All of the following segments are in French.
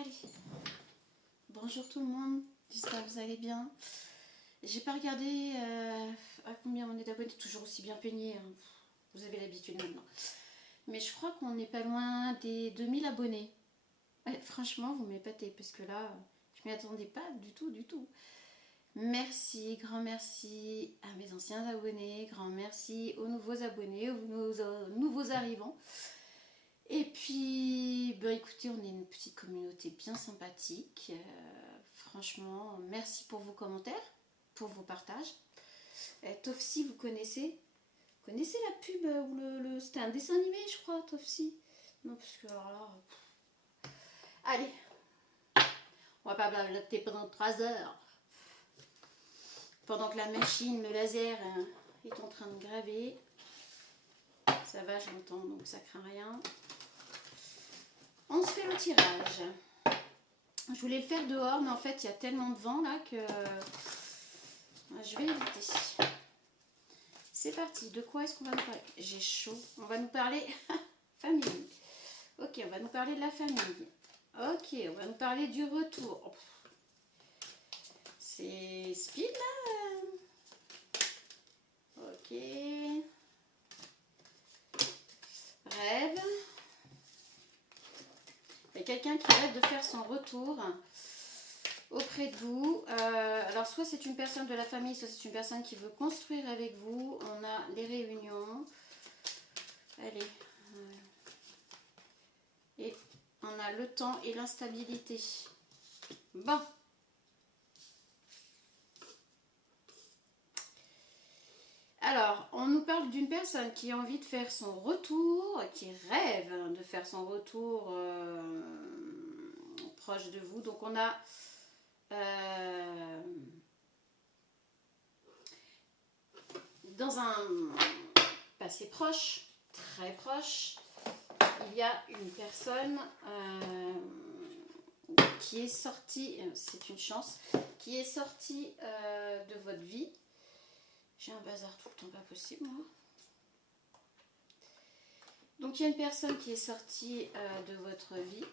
Allez, bonjour tout le monde, j'espère que vous allez bien. J'ai pas regardé à combien on est d'abonnés, toujours aussi bien peigné, hein. Vous avez l'habitude maintenant. Mais je crois qu'on n'est pas loin des 2000 abonnés. Ouais, franchement, vous m'épatez, parce que là, je m'y attendais pas du tout, du tout. Merci, grand merci à mes anciens abonnés, grand merci aux nouveaux abonnés, aux nouveaux arrivants. Et puis, ben écoutez, on est une petite communauté bien sympathique. Franchement, merci pour vos commentaires, pour vos partages. Tofsi, vous connaissez? Vous connaissez la pub où c'était un dessin animé, je crois, Tofsi? Non, parce que alors là... Allez, on va pas blablater pendant 3 heures. Pendant que la machine, le laser, est en train de graver. Ça va, je l'entends, donc ça craint rien. On se fait le tirage. Je voulais le faire dehors, mais en fait, il y a tellement de vent là que je vais éviter. C'est parti. De quoi est-ce qu'on va nous parler? J'ai chaud. On va nous parler famille. Ok, on va nous parler de la famille. Ok, on va nous parler du retour. Oh. C'est speed là. Ok. Rêve. Il y a quelqu'un qui rêve de faire son retour auprès de vous. Alors soit c'est une personne de la famille, soit c'est une personne qui veut construire avec vous. On a les réunions. Allez. Et on a le temps et l'instabilité. Bon. Alors, on nous parle d'une personne qui a envie de faire son retour, qui rêve de faire son retour proche de vous. Donc on a dans un passé proche, très proche, il y a une personne qui est sortie, c'est une chance, qui est sortie de votre vie. J'ai un bazar tout le temps, pas possible moi. Donc il y a une personne qui est sortie de votre vie,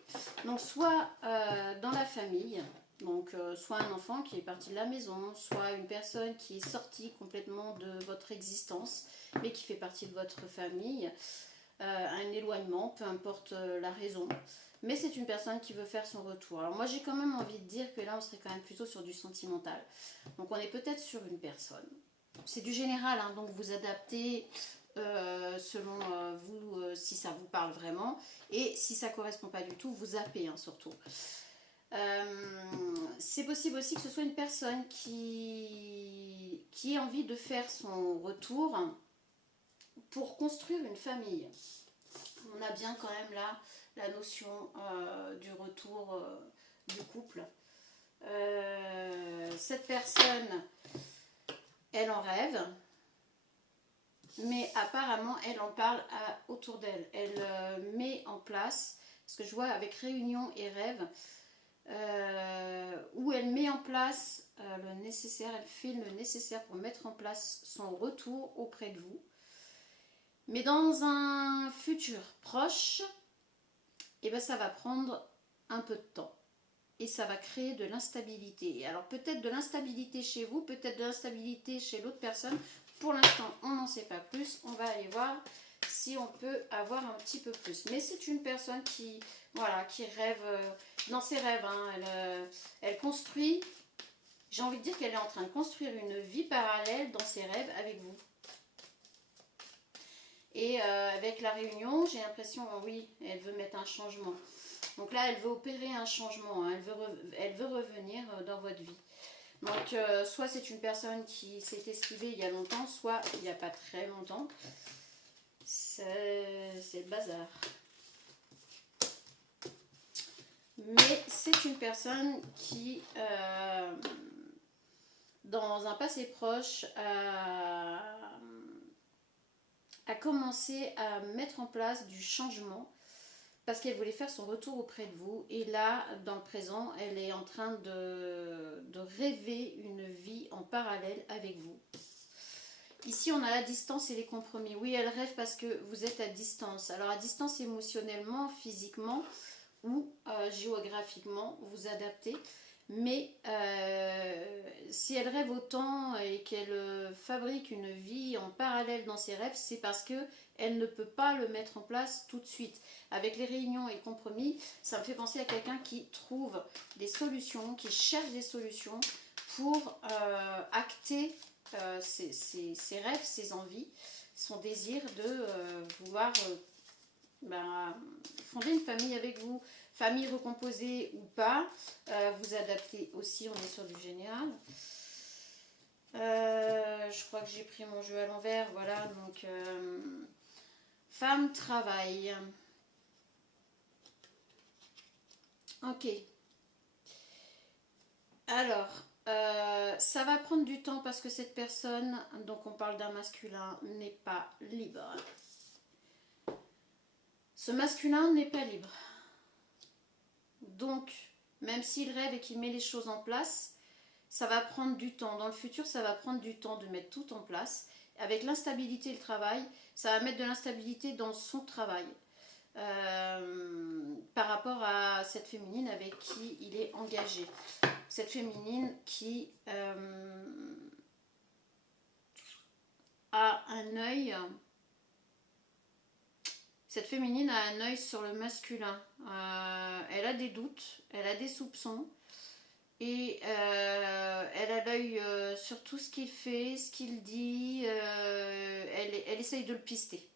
donc soit dans la famille, donc soit un enfant qui est parti de la maison, soit une personne qui est sortie complètement de votre existence, mais qui fait partie de votre famille, un éloignement, peu importe la raison. Mais c'est une personne qui veut faire son retour. Alors moi j'ai quand même envie de dire que là on serait quand même plutôt sur du sentimental. Donc on est peut-être sur une personne. C'est du général, hein, donc vous adaptez selon vous si ça vous parle vraiment. Et si ça ne correspond pas du tout, vous zappez hein, surtout. C'est possible aussi que ce soit une personne qui ait envie de faire son retour pour construire une famille. On a bien quand même là la notion du retour du couple. Cette personne, elle en rêve, mais apparemment elle en parle autour d'elle. Elle met en place, ce que je vois avec réunion et rêve, où elle met en place le nécessaire, elle fait le nécessaire pour mettre en place son retour auprès de vous. Mais dans un futur proche, eh ben ça va prendre un peu de temps. Et ça va créer de l'instabilité. Alors peut-être de l'instabilité chez vous, peut-être de l'instabilité chez l'autre personne. Pour l'instant, on n'en sait pas plus. On va aller voir si on peut avoir un petit peu plus. Mais c'est une personne qui, voilà, qui rêve dans ses rêves. Hein, elle construit, j'ai envie de dire qu'elle est en train de construire une vie parallèle dans ses rêves avec vous. Et avec la réunion, j'ai l'impression, oui, elle veut mettre un changement. Donc là, elle veut opérer un changement, hein. Elle veut revenir dans votre vie. Donc, soit c'est une personne qui s'est esquivée il y a longtemps, soit il n'y a pas très longtemps. C'est le bazar. Mais c'est une personne qui, dans un passé proche, a commencé à mettre en place du changement parce qu'elle voulait faire son retour auprès de vous. Et là, dans le présent, elle est en train de rêver une vie en parallèle avec vous. Ici, on a la distance et les compromis. Oui, elle rêve parce que vous êtes à distance. Alors, à distance émotionnellement, physiquement, ou géographiquement, vous adapter. Mais si elle rêve autant et qu'elle fabrique une vie en parallèle dans ses rêves, c'est parce que elle ne peut pas le mettre en place tout de suite. Avec les réunions et le compromis, ça me fait penser à quelqu'un qui trouve des solutions, qui cherche des solutions pour acter ses rêves, ses envies, son désir de vouloir fonder une famille avec vous. Famille recomposée ou pas, vous adaptez aussi, on est sur du général. Je crois que j'ai pris mon jeu à l'envers, voilà, donc femme, travail. Ok. Alors, ça va prendre du temps parce que cette personne, donc on parle d'un masculin, n'est pas libre. Ce masculin n'est pas libre. Donc, même s'il rêve et qu'il met les choses en place, ça va prendre du temps. Dans le futur, ça va prendre du temps de mettre tout en place. Avec l'instabilité et le travail, ça va mettre de l'instabilité dans son travail. Par rapport à cette féminine avec qui il est engagé. Cette féminine qui a un œil... Cette féminine a un œil sur le masculin. Elle a des doutes, elle a des soupçons. Et elle a l'œil sur tout ce qu'il fait, ce qu'il dit. Elle essaye de le pister.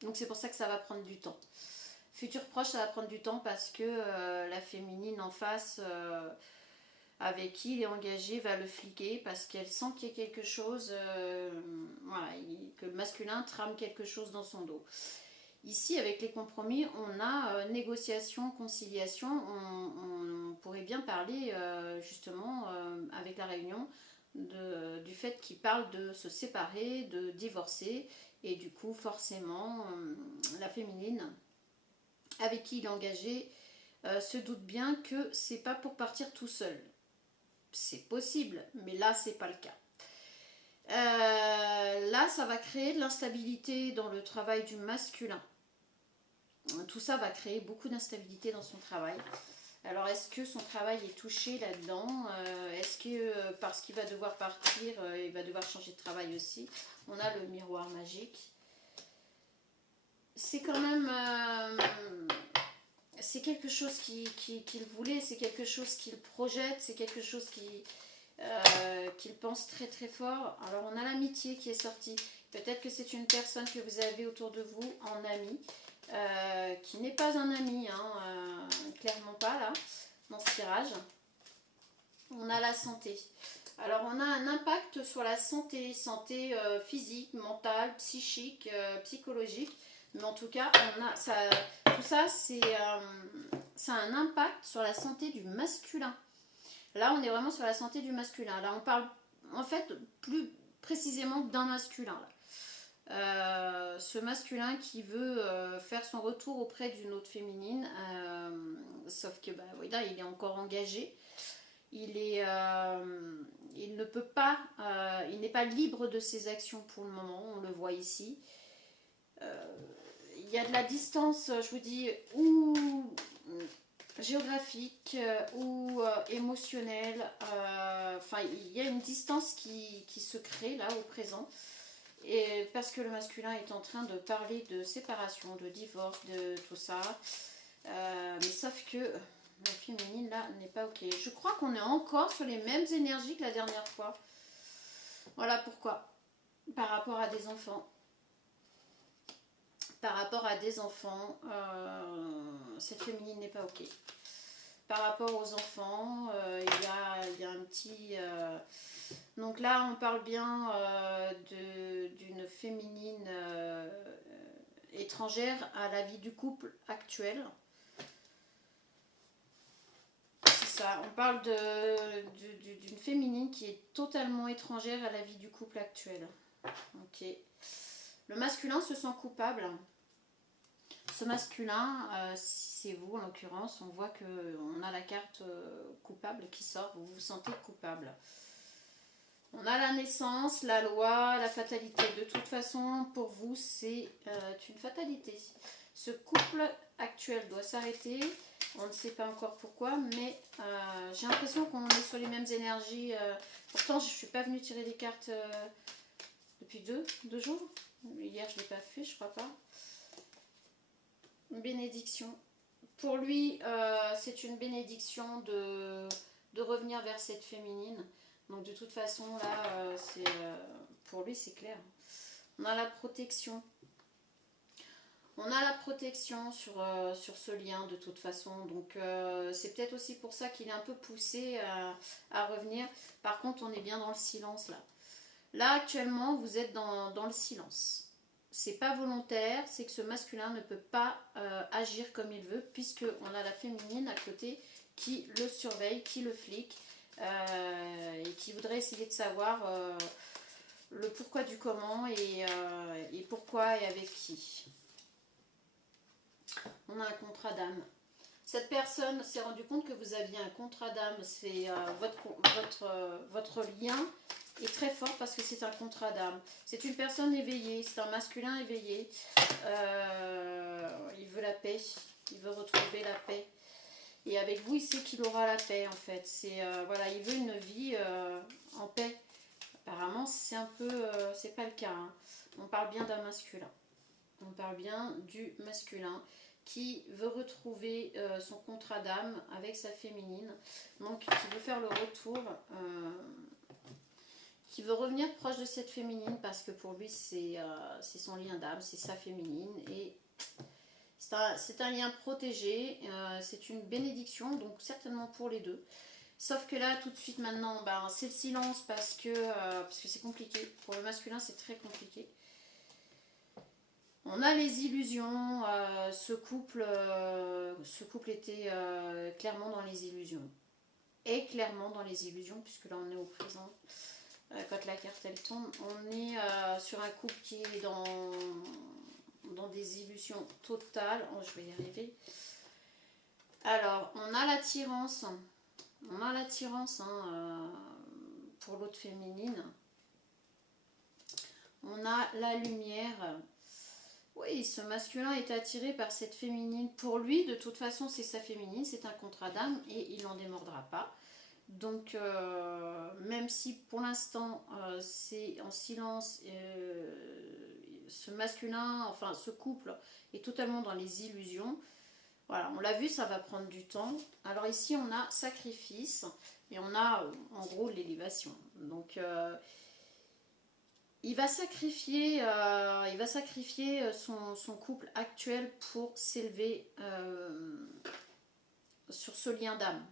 Donc c'est pour ça que ça va prendre du temps. Futur proche, ça va prendre du temps parce que la féminine en face, avec qui il est engagé, va le fliquer parce qu'elle sent qu'il y a quelque chose, voilà, que le masculin trame quelque chose dans son dos. Ici, avec les compromis, on a négociation, conciliation. On pourrait bien parler justement avec la réunion du fait qu'il parle de se séparer, de divorcer. Et du coup, forcément, la féminine avec qui il est engagé se doute bien que c'est pas pour partir tout seul. C'est possible, mais là, c'est pas le cas. Là, ça va créer de l'instabilité dans le travail du masculin. Tout ça va créer beaucoup d'instabilité dans son travail. Alors, est-ce que son travail est touché là-dedans? Est-ce que parce qu'il va devoir partir, il va devoir changer de travail aussi? On a le miroir magique. C'est quand même... c'est quelque chose qu'il voulait, c'est quelque chose qu'il projette, c'est quelque chose qu'il pense très très fort. Alors on a l'amitié qui est sortie. Peut-être que c'est une personne que vous avez autour de vous en ami, qui n'est pas un ami, hein, clairement pas là, dans ce tirage. On a la santé. Alors on a un impact sur la santé, santé physique, mentale, psychique, psychologique. Mais en tout cas, tout ça, ça a un impact sur la santé du masculin. Là, on est vraiment sur la santé du masculin. Là, on parle en fait plus précisément d'un masculin. Ce masculin qui veut faire son retour auprès d'une autre féminine, sauf que oui, là, il est encore engagé. Il ne peut pas, il n'est pas libre de ses actions pour le moment. On le voit ici. Il y a de la distance, je vous dis, ou géographique ou émotionnelle. Enfin, il y a une distance qui se crée là au présent. Et parce que le masculin est en train de parler de séparation, de divorce, de tout ça. Mais sauf que la féminine là n'est pas ok. Je crois qu'on est encore sur les mêmes énergies que la dernière fois. Voilà pourquoi. Par rapport à des enfants. Par rapport à des enfants, cette féminine n'est pas ok. Par rapport aux enfants, il y a un petit... donc là, on parle bien d'une féminine étrangère à la vie du couple actuel. C'est ça, on parle d'une féminine qui est totalement étrangère à la vie du couple actuel. Ok. Le masculin se sent coupable. Ce masculin, si c'est vous en l'occurrence, on voit qu'on a la carte coupable qui sort, vous vous sentez coupable. On a la naissance, la loi, la fatalité. De toute façon, pour vous, c'est une fatalité. Ce couple actuel doit s'arrêter. On ne sait pas encore pourquoi, mais j'ai l'impression qu'on est sur les mêmes énergies. Pourtant, je ne suis pas venue tirer des cartes depuis deux jours. Hier, je ne l'ai pas fait, je crois pas. Une bénédiction. Pour lui, c'est une bénédiction de revenir vers cette féminine. Donc de toute façon, là, pour lui, c'est clair. On a la protection. On a la protection sur ce lien de toute façon. Donc c'est peut-être aussi pour ça qu'il est un peu poussé à revenir. Par contre, on est bien dans le silence là. Là, actuellement, vous êtes dans le silence. C'est pas volontaire, c'est que ce masculin ne peut pas agir comme il veut, puisqu'on a la féminine à côté qui le surveille, qui le flique, et qui voudrait essayer de savoir le pourquoi du comment et pourquoi et avec qui. On a un contrat d'âme. Cette personne s'est rendu compte que vous aviez un contrat d'âme. C'est votre lien est très fort parce que c'est un contrat d'âme. C'est une personne éveillée, c'est un masculin éveillé. Il veut la paix, il veut retrouver la paix. Et avec vous, il sait qu'il aura la paix en fait. Voilà, il veut une vie en paix. Apparemment, c'est un peu, c'est pas le cas. Hein. On parle bien d'un masculin. On parle bien du masculin qui veut retrouver son contrat d'âme avec sa féminine, donc qui veut faire le retour, qui veut revenir proche de cette féminine parce que pour lui c'est son lien d'âme, c'est sa féminine et c'est un lien protégé, c'est une bénédiction, donc certainement pour les deux. Sauf que là, tout de suite maintenant, c'est le silence parce que c'est compliqué. Pour le masculin, c'est très compliqué. On a les illusions, ce couple était clairement dans les illusions. Et clairement dans les illusions, puisque là on est au présent. Quand la carte elle tombe, on est sur un couple qui est dans des illusions totales. Oh, je vais y arriver. Alors, on a l'attirance. On a l'attirance pour l'autre féminine. On a la lumière. Oui, ce masculin est attiré par cette féminine. Pour lui, de toute façon, c'est sa féminine, c'est un contrat d'âme et il n'en démordra pas. Donc, même si pour l'instant, c'est en silence, ce masculin, enfin ce couple, est totalement dans les illusions. Voilà, on l'a vu, ça va prendre du temps. Alors ici, on a sacrifice et on a en gros l'élévation. Donc, il va sacrifier son couple actuel pour s'élever sur ce lien d'âme.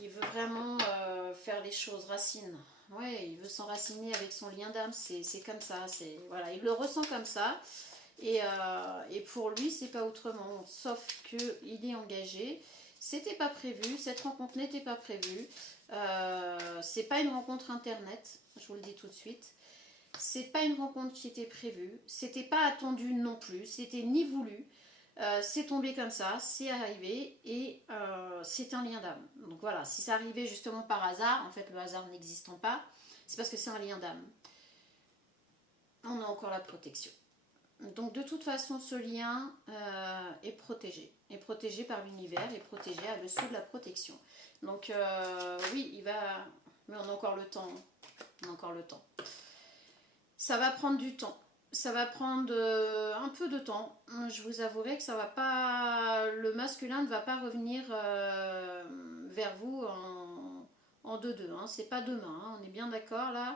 Il veut vraiment faire les choses racines. Ouais, il veut s'enraciner avec son lien d'âme. C'est comme ça. Voilà, il le ressent comme ça. Et pour lui, c'est pas autrement. Sauf qu'il est engagé. C'était pas prévu. Cette rencontre n'était pas prévue. C'est pas une rencontre internet. Je vous le dis tout de suite. C'est pas une rencontre qui était prévue. C'était pas attendu non plus. C'était ni voulu. C'est tombé comme ça, c'est arrivé et c'est un lien d'âme. Donc voilà, si ça arrivait justement par hasard, en fait le hasard n'existant pas, c'est parce que c'est un lien d'âme. On a encore la protection. Donc de toute façon, ce lien est protégé par l'univers, est protégé à dessous de la protection. Donc oui, il va... Mais on a encore le temps. On a encore le temps. Ça va prendre du temps. Ça va prendre un peu de temps. Je vous avouerai que ça va pas. Le masculin ne va pas revenir vers vous en 2-2. Hein. C'est pas demain. Hein. On est bien d'accord là.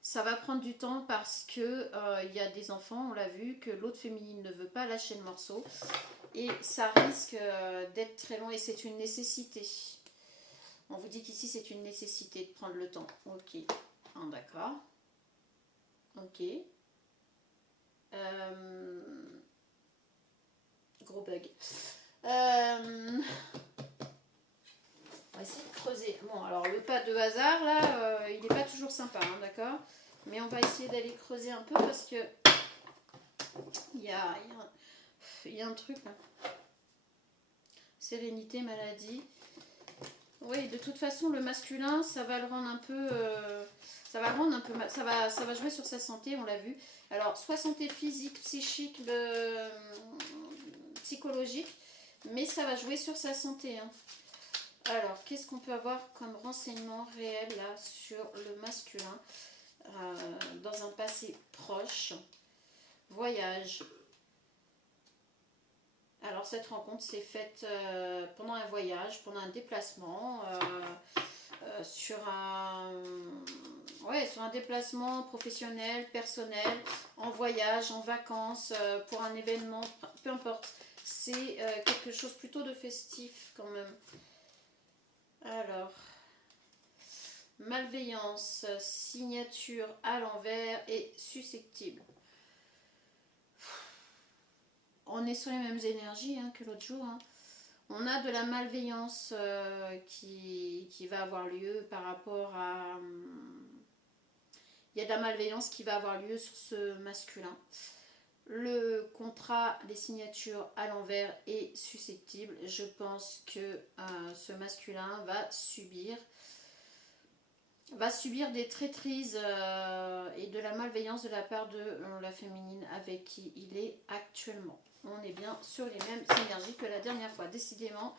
Ça va prendre du temps parce que il y a des enfants, on l'a vu, que l'autre féminine ne veut pas lâcher le morceau. Et ça risque d'être très long et c'est une nécessité. On vous dit qu'ici c'est une nécessité de prendre le temps. Ok. Ah, d'accord. Ok. Gros bug. On va essayer de creuser. Bon, alors le pas de hasard là, il n'est pas toujours sympa, hein, d'accord. Mais on va essayer d'aller creuser un peu parce que il y a un truc là. Sérénité, maladie. Oui, de toute façon, le masculin, ça va le rendre un peu. Ça va jouer sur sa santé, on l'a vu. Alors, soit santé physique, psychique, psychologique, Mais ça va jouer sur sa santé. Hein. Alors, qu'est-ce qu'on peut avoir comme renseignement réel là sur le masculin dans un passé proche? Voyage. Alors, cette rencontre s'est faite pendant un voyage, pendant un déplacement, sur sur un déplacement professionnel, personnel, en voyage, en vacances, pour un événement, peu importe. C'est quelque chose plutôt de festif quand même. Alors, malveillance, signature à l'envers et susceptible. On est sur les mêmes énergies hein, que l'autre jour. Hein. On a de la malveillance qui va avoir lieu par rapport à... il y a de la malveillance qui va avoir lieu sur ce masculin. Le contrat, les signatures à l'envers est susceptible. Je pense que ce masculin va subir des traîtrises et de la malveillance de la part de la féminine avec qui il est actuellement. On est bien sur les mêmes énergies que la dernière fois. Décidément,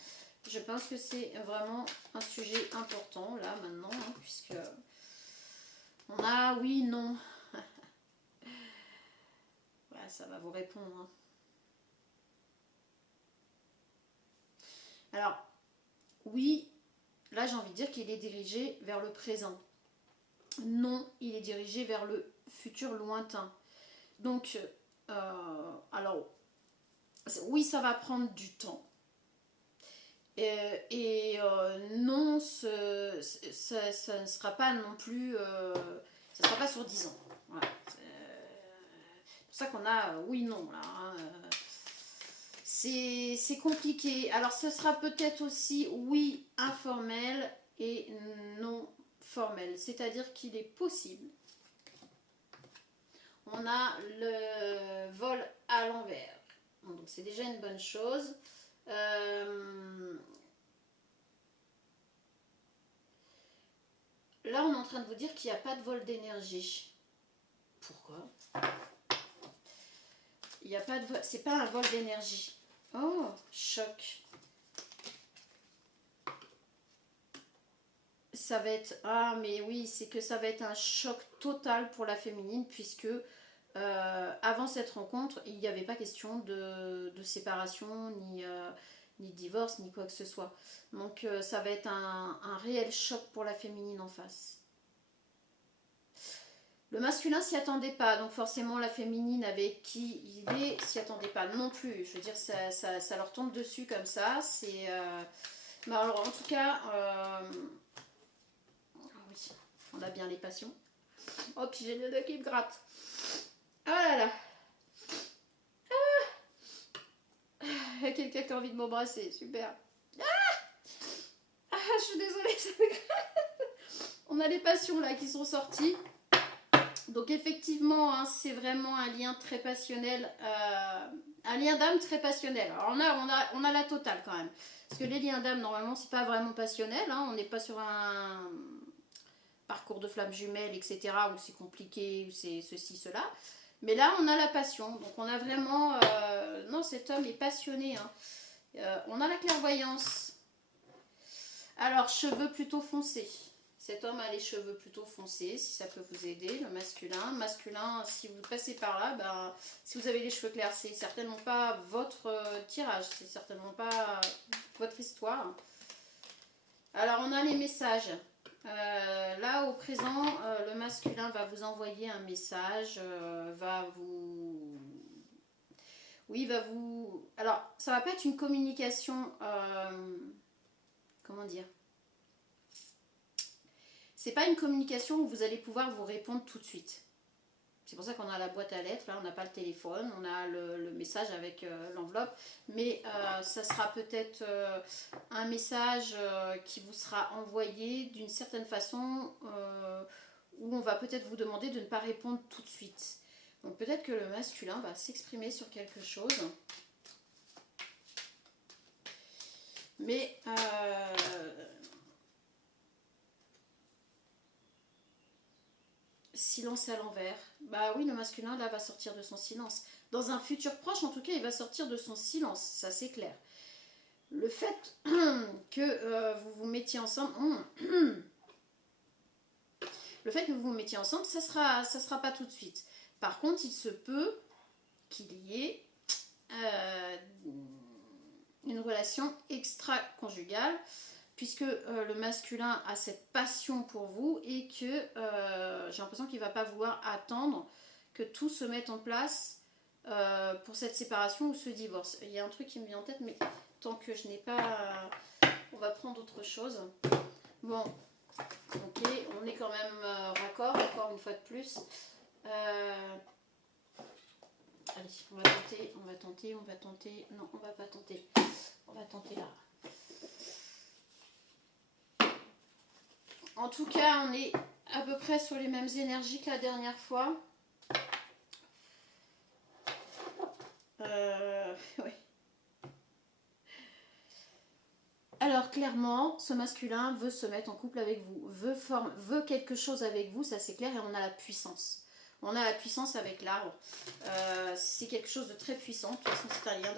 je pense que c'est vraiment un sujet important là maintenant, hein, puisque on a oui, non. Ouais, ça va vous répondre. Hein. Alors, oui, là j'ai envie de dire qu'il est dirigé vers le présent. Non, il est dirigé vers le futur lointain. Donc, alors, oui, ça va prendre du temps. Non, ça ne sera pas non plus... ça ne sera pas sur 10 ans. Voilà. C'est pour ça qu'on a oui, non, là. Hein. C'est compliqué. Alors, ce sera peut-être aussi oui, informel et non formel. C'est-à-dire qu'il est possible. On a le vol à l'envers. Donc, c'est déjà une bonne chose. Là, on est en train de vous dire qu'il n'y a pas de vol d'énergie. Pourquoi? Il n'y a pas de vol. C'est pas un vol d'énergie. Oh, choc. Ça va être... Ah, mais oui, c'est que ça va être un choc total pour la féminine, puisque avant cette rencontre, il n'y avait pas question de séparation, ni de divorce, ni quoi que ce soit. Donc, ça va être un réel choc pour la féminine en face. Le masculin s'y attendait pas, donc forcément la féminine avec qui il est s'y attendait pas non plus. Je veux dire, ça leur tombe dessus comme ça. C'est... Mais alors, en tout cas... oui, on a bien les passions. Oh, puis j'ai le dos qui me gratte. Oh là là. Il y a quelqu'un qui a envie de m'embrasser, super. Je suis désolée, ça me gratte. On a les passions là qui sont sorties. Donc effectivement, hein, c'est vraiment un lien très passionnel, un lien d'âme très passionnel. Alors on a la totale quand même. Parce que les liens d'âme, normalement, c'est pas vraiment passionnel. Hein, on n'est pas sur un parcours de flammes jumelles, etc. où c'est compliqué, où c'est ceci, cela. Mais là, on a la passion. Donc on a vraiment... non, cet homme est passionné. Hein. On a la clairvoyance. Alors, cheveux plutôt foncés. Cet homme a les cheveux plutôt foncés, si ça peut vous aider, le masculin. Masculin, si vous passez par là, ben, si vous avez les cheveux clairs, c'est certainement pas votre tirage, c'est certainement pas votre histoire. Alors, on a les messages. Là, au présent, le masculin va vous envoyer un message, va vous... Oui, va vous... Alors, ça va pas être une communication... Comment dire? C'est pas une communication où vous allez pouvoir vous répondre tout de suite. C'est pour ça qu'on a la boîte à lettres, là on n'a pas le téléphone, on a le message avec l'enveloppe, mais ça sera peut-être un message qui vous sera envoyé d'une certaine façon où on va peut-être vous demander de ne pas répondre tout de suite. Donc peut-être que le masculin va s'exprimer sur quelque chose. Mais silence à l'envers. Bah oui, le masculin là va sortir de son silence. Dans un futur proche, en tout cas, il va sortir de son silence, ça c'est clair. le fait que vous vous mettiez ensemble, le fait que vous vous mettiez ensemble, ça sera pas tout de suite. Par contre, il se peut qu'il y ait une relation extra-conjugale, puisque le masculin a cette passion pour vous et que j'ai l'impression qu'il ne va pas vouloir attendre que tout se mette en place pour cette séparation ou ce divorce. Il y a un truc qui me vient en tête, mais tant que je n'ai pas... on va prendre autre chose. Bon, ok, on est quand même raccord, encore une fois de plus. Allez, on va tenter. Non, on va pas tenter. On va tenter là. En tout cas, on est à peu près sur les mêmes énergies que la dernière fois. Oui. Alors clairement, ce masculin veut se mettre en couple avec vous, veut quelque chose avec vous, ça c'est clair, et on a la puissance. On a la puissance avec l'arbre. C'est quelque chose de très puissant. De toute façon, c'est un lien